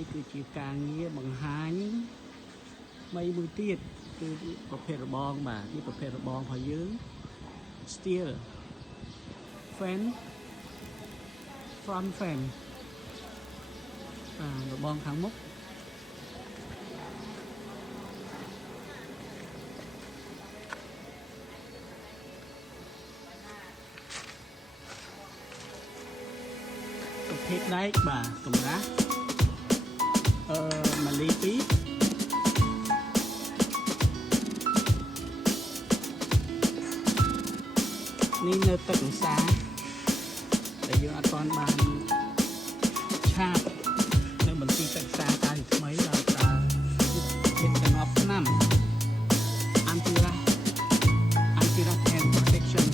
นี่คือจีการเงี้ยบางหายไม่มือตีดคือประเภทระบองบ่านี่ประเภทระบองพอยื้อสเตียร์แฟนฟรอนแฟนระบองขังมุกประเภทได้บ่าตรงนั้นมาลีปีนี่เนื้อตึกซาแต่ยังอัตอนบานชาบเนื้อเหมือนตีตึกซาตายทำไมเราตาเป็นกันออฟน้ำอันติรักแอนด์โปรเทคชั่น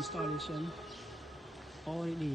installation already